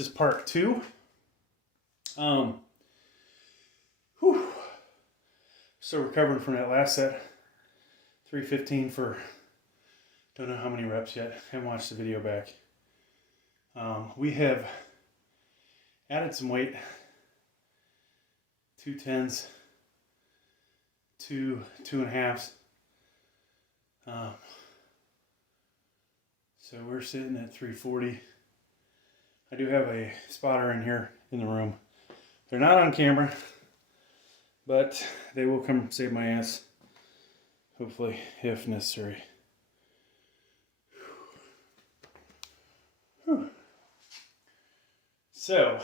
is part 2. Still recovering from that last set. 315 for don't know how many reps yet. Haven't watched the video back. We have added some weight. 2 10s, 2 2.5s. So we're sitting at 340. I do have a spotter in here in the room. They're not on camera, but they will come save my ass, hopefully, if necessary. Whew. So,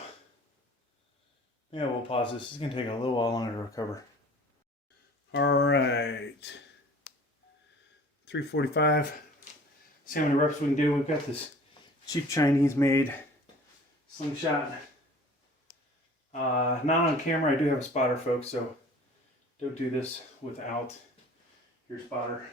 yeah, we'll pause this. This is going to take a little while longer to recover. Alright. 345. See how many reps we can do. We've got this cheap Chinese made Slingshot. Not on camera. I do have a spotter, folks, so don't do this without your spotter.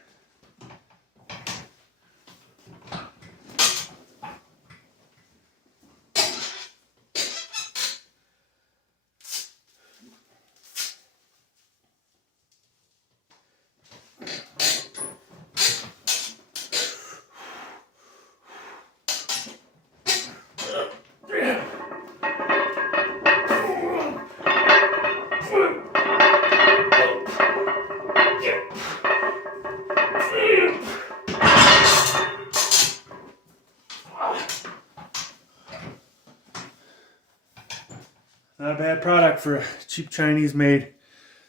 Not a bad product for a cheap Chinese made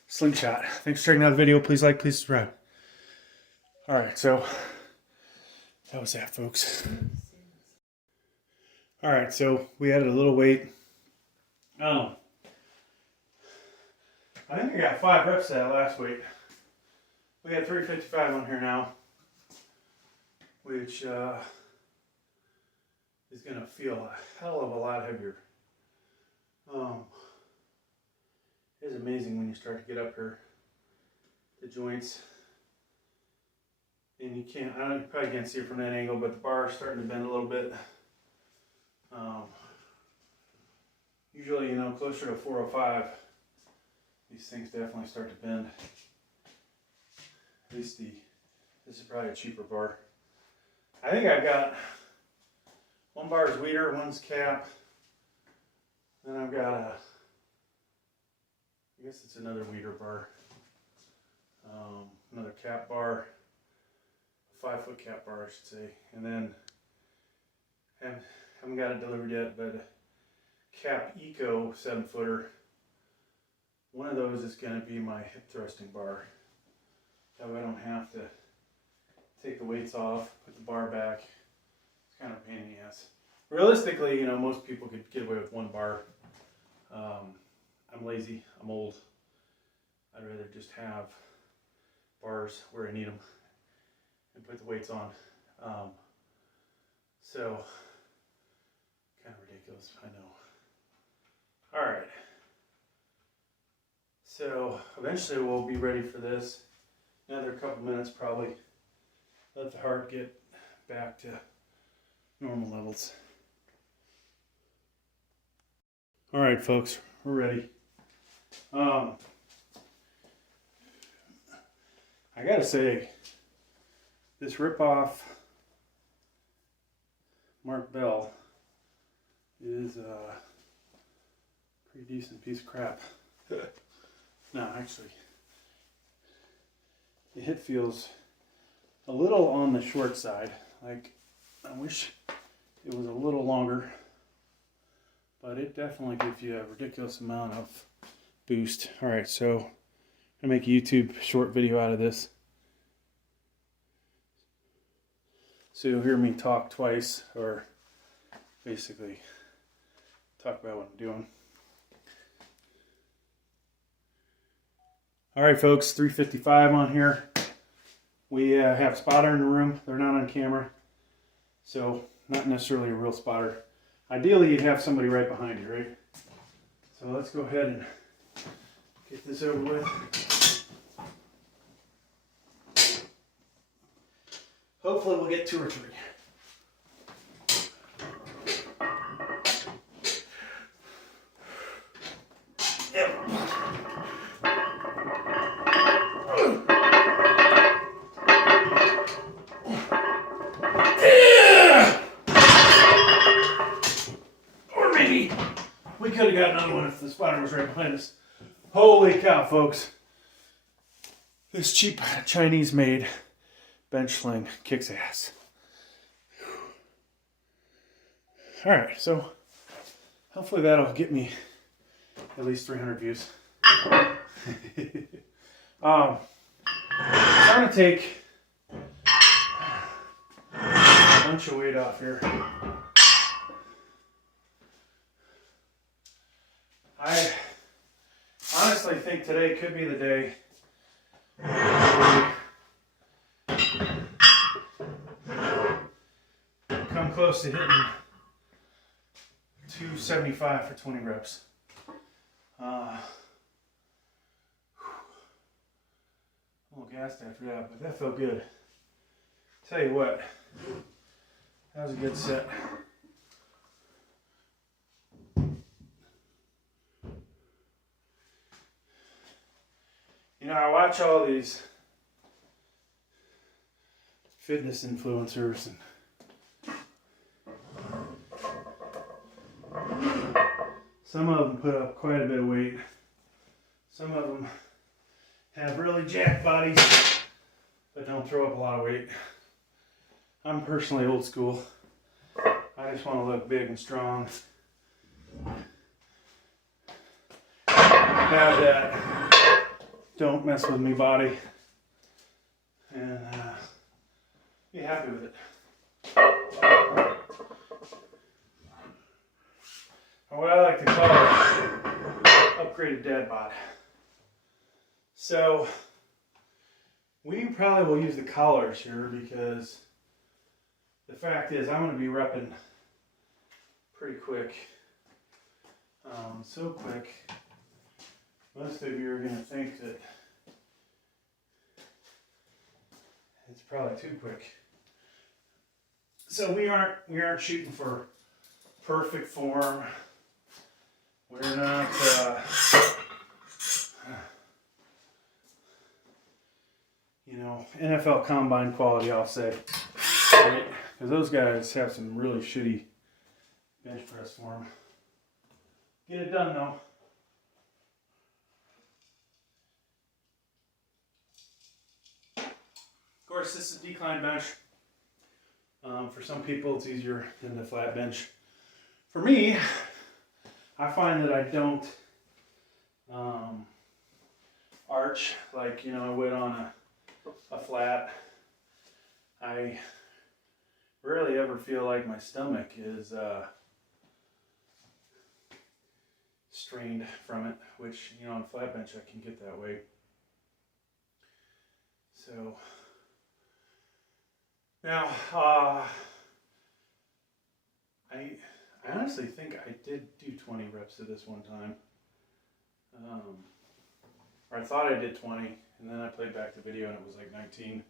Slingshot. Thanks for checking out the video. Please like, please subscribe. Alright, so that was that, folks. Alright, so we added a little weight. I think I got 5 reps of that last weight. We got 355 on here now, which is going to feel a hell of a lot heavier. It's amazing when you start to get up here, the joints, and you probably can't see it from that angle, but the bar is starting to bend a little bit. Usually, you know, closer to 405, these things definitely start to bend. At least this is probably a cheaper bar. I think I've got one bar is Weeder, one's cap. Then I've got I guess it's another Weeder bar. Another cap bar, a 5-foot cap bar I should say. And then, haven't got it delivered yet, but a Cap Eco 7-footer. One of those is going to be my hip thrusting bar. That way I don't have to take the weights off, put the bar back. It's kind of a pain in the ass. Realistically, you know, most people could get away with one bar. I'm lazy, I'm old. I'd rather just have bars where I need them and put the weights on. So, kind of ridiculous, I know. Alright. So, eventually we'll be ready for this. Another couple minutes probably. Let the heart get back to normal levels. Alright folks, we're ready. I gotta say, this rip-off Mark Bell is a pretty decent piece of crap. No, actually, the hit feels a little on the short side. Like, I wish it was a little longer. But it definitely gives you a ridiculous amount of boost. Alright, so I'm going to make a YouTube short video out of this. So you'll hear me talk twice, or basically talk about what I'm doing. Alright folks, 355 on here. We have a spotter in the room. They're not on camera. So not necessarily a real spotter. Ideally, you'd have somebody right behind you, right? So let's go ahead and get this over with. Hopefully we'll get 2 or 3. We could have got another one if the spotter was right behind us. Holy cow, folks. This cheap Chinese-made bench sling kicks ass. Alright, so hopefully that'll get me at least 300 views. I'm trying to take a bunch of weight off here. I honestly think today could be the day come close to hitting 275 for 20 reps. A little gassed after that, but that felt good. Tell you what, that was a good set. You know, I watch all these fitness influencers and some of them put up quite a bit of weight. Some of them have really jacked bodies but don't throw up a lot of weight. I'm personally old school. I just want to look big and strong. Have that don't mess with me body and be happy with it. Or what I like to call it, upgraded dad bod. So we probably will use the collars here because the fact is I'm going to be repping pretty quick. So quick, most of you are going to think that it's probably too quick. So we aren't shooting for perfect form. We're not you know, NFL combine quality, I'll say, right? Because those guys have some really shitty bench press form. Get it done though. Of course, this is a decline bench. For some people, it's easier than the flat bench. For me, I find that I don't arch like, you know, I would on a flat. I rarely ever feel like my stomach is strained from it, which, you know, on a flat bench I can get that way. So now, I honestly think I did do 20 reps of this one time. Or I thought I did 20, and then I played back the video and it was like 19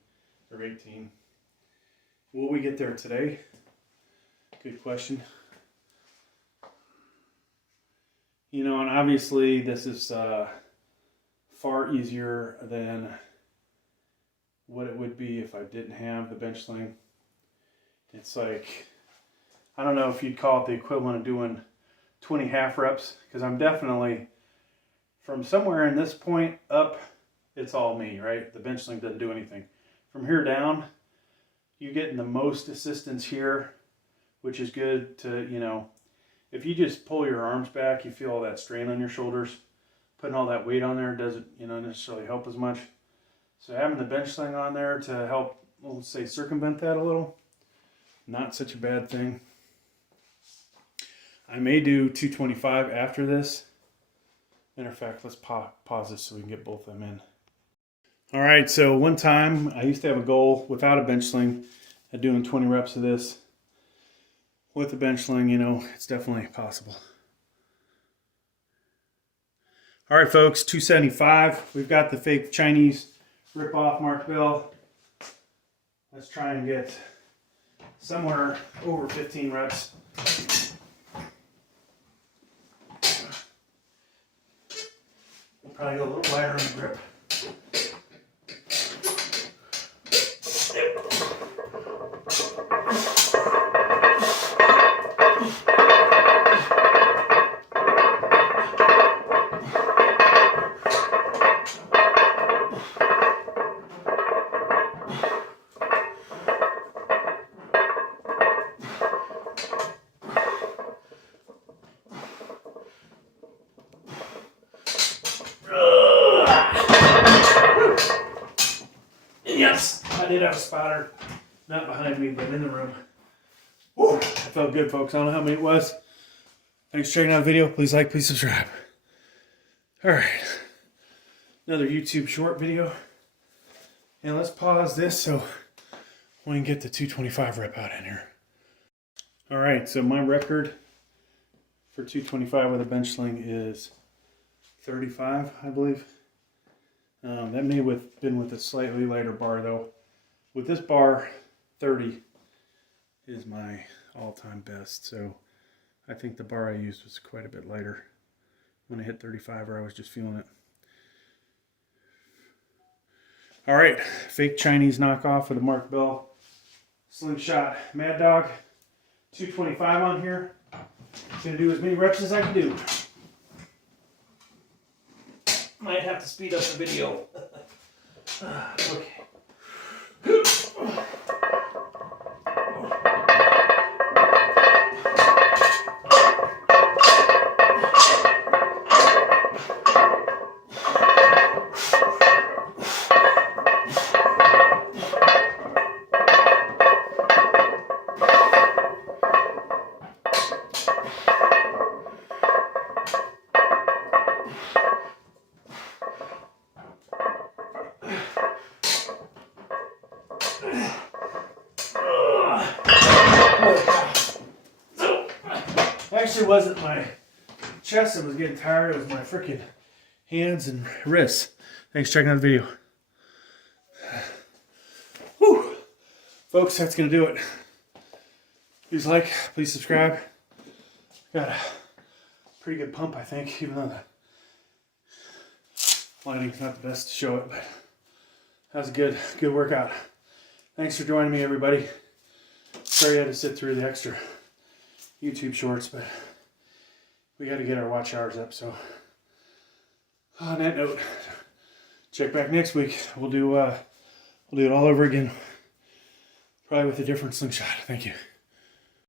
or 18. Will we get there today? Good question. You know, and obviously this is far easier than what it would be if I didn't have the bench sling. It's like, I don't know if you'd call it the equivalent of doing 20 half reps, because I'm definitely, from somewhere in this point up, it's all me, right? The bench sling doesn't do anything. From here down, you're getting the most assistance here, which is good to, you know, if you just pull your arms back, you feel all that strain on your shoulders. Putting all that weight on there doesn't, you know, necessarily help as much. So having the bench sling on there to help, let's say, circumvent that a little, not such a bad thing. I may do 225 after this. Matter of fact, let's pause this so we can get both of them in. All right, so one time I used to have a goal without a bench sling at doing 20 reps of this. With the bench sling, you know, it's definitely possible. All right, folks, 275. We've got the fake Chinese rip-off Mark Bell. Let's try and get somewhere over 15 reps. We'll probably go a little lighter on the grip. a spotter, not behind me, but in the room. Woo! That felt good, folks. I don't know how many it was. Thanks for checking out the video. Please like, please subscribe. All right. Another YouTube short video. And let's pause this so we can get the 225 rep out in here. All right, so my record for 225 with a bench sling is 35, I believe. That may have been with a slightly lighter bar though. With this bar, 30 is my all-time best. So I think the bar I used was quite a bit lighter when I hit 35, or I was just feeling it. All right, fake Chinese knockoff with a Mark Bell Slingshot Mad Dog. 225 on here. Gonna do as many reps as I can do. Might have to speed up the video. Okay. Actually wasn't my chest that was getting tired, it was my freaking hands and wrists. Thanks for checking out the video. Whew. Folks, that's going to do it. Please like, please subscribe. Got a pretty good pump, I think, even though the lighting's not the best to show it, but that was a good workout. Thanks for joining me, everybody. Sorry I had to sit through the extra YouTube shorts, but we got to get our watch hours up. So on that note, check back next week. We'll do it all over again, probably with a different slingshot. Thank you.